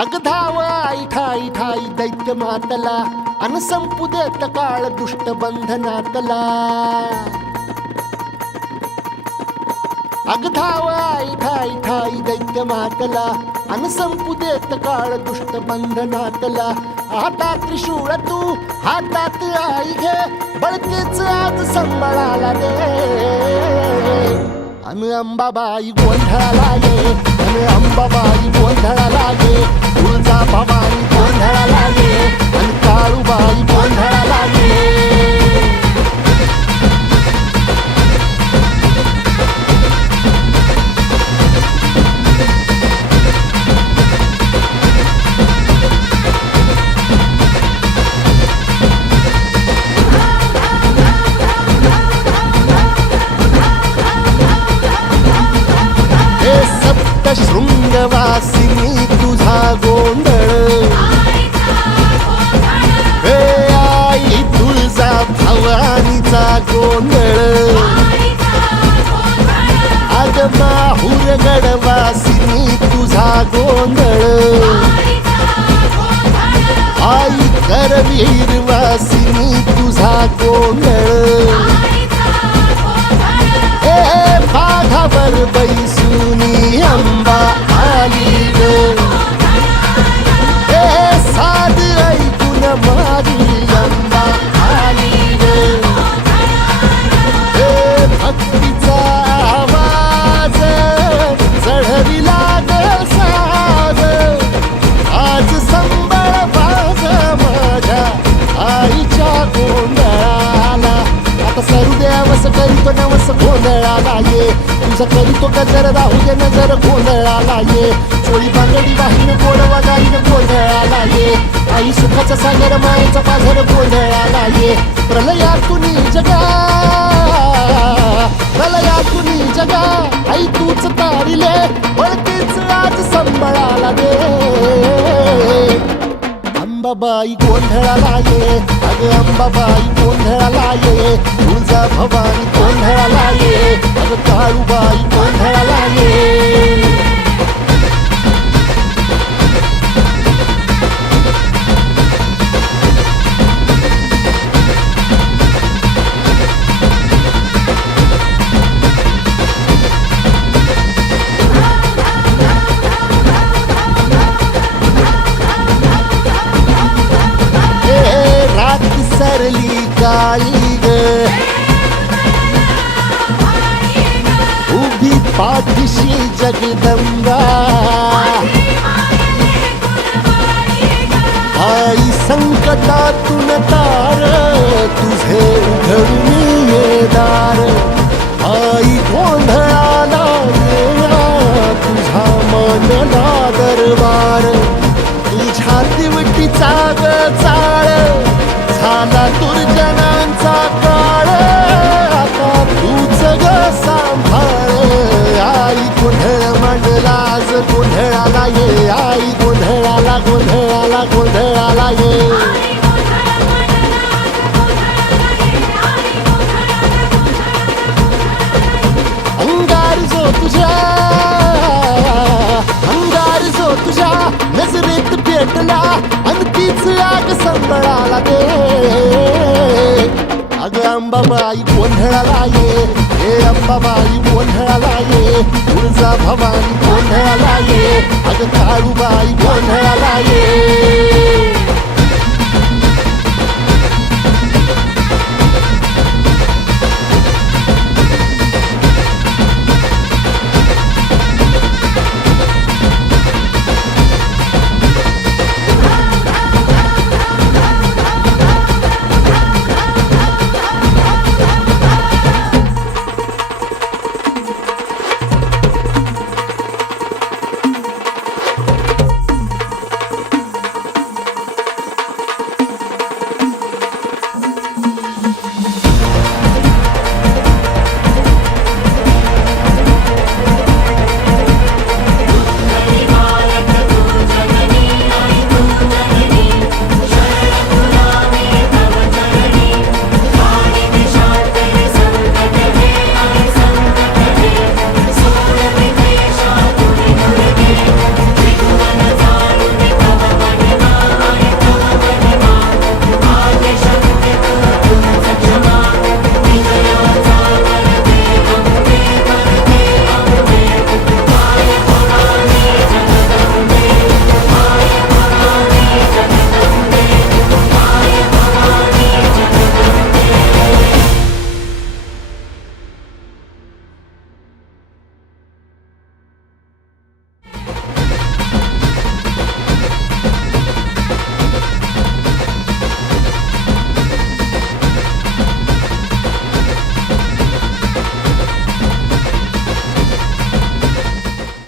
अग धाव आई ठाई ठाई दैत्य मातला अन संपू देत काळ दुष्ट बंधनातला. अग धाव आई ठाई ठाई दैत्य मातला अन संपू देत काळ दुष्ट बंधनातला. हातात त्रिशूळ तू हातात आई घे बळकेच आज संबळाला दे. अन अंबाबाई गोंधळाला ये अन अंबाबाई गोंधळाला ये. तुळजा भवानी गोंधळाला ये अन काळूबाई गोंधळाला ये. शृंगवासिनी तुझा गोंधळ हे आई तुळजा भवानीचा गोंधळ. अग माहूर गडवासिनी तुझा गोंधळ आई करवीर वासिनी तुझा गोंधळ. हे बाघावर बैसुनी अंबा आली ग. हे साध ऐकून माझी अंबा आली ग. हे भक्तीचा आवाज चढविला ग साज. आज संबळ बाज माझ्या आईच्या गोंधळाला. आता सरू द्यावस करीतो नवस गोंधळाला ये. तुझं करीतो गजर राहू दे नजर गोंधळाला ये. चोळी बांगडी वाहीन गोडवा गाईन गोंधळाला ये. आई सुखाचा सागर मायेचा पाझर गोंधळाला ये. प्रलयातून जगा प्रलयातून जगा आई तूच तारिले बळतेच आज संबळाला दे. अंबाबाई गोंधळाला ये अग अंबाबाई गोंधळाला ये. तुळजा भवानी गोंधळाला ये अग काळूबाई गोंधळाला ये. सरली काळी ग उभी पाठीशी जगदंबा. आई संकटातून तार तुझे उघडून ये दार. आई गोंधळाला येया तुझा मनला दरबार. तुझ्या दिवटीचा ग चाळ झाला दुर्जनांचा काळ. आता तूच ग सांभाळ. आई गोंधळ मांडला आज गोंधळाला ये. आई गोंधळाला गोंधळाला गोंधळाला ये. अंगार जो तुझ्या नजरेत पेटला आणि तीच आग संबळाला दे. अग अंबाबाई गोंधळाला ये हे अंबाबाई गोंधळाला ये. तुळजा भवानी गोंधळाला ये अग काळूबाई गोंधळाला ये.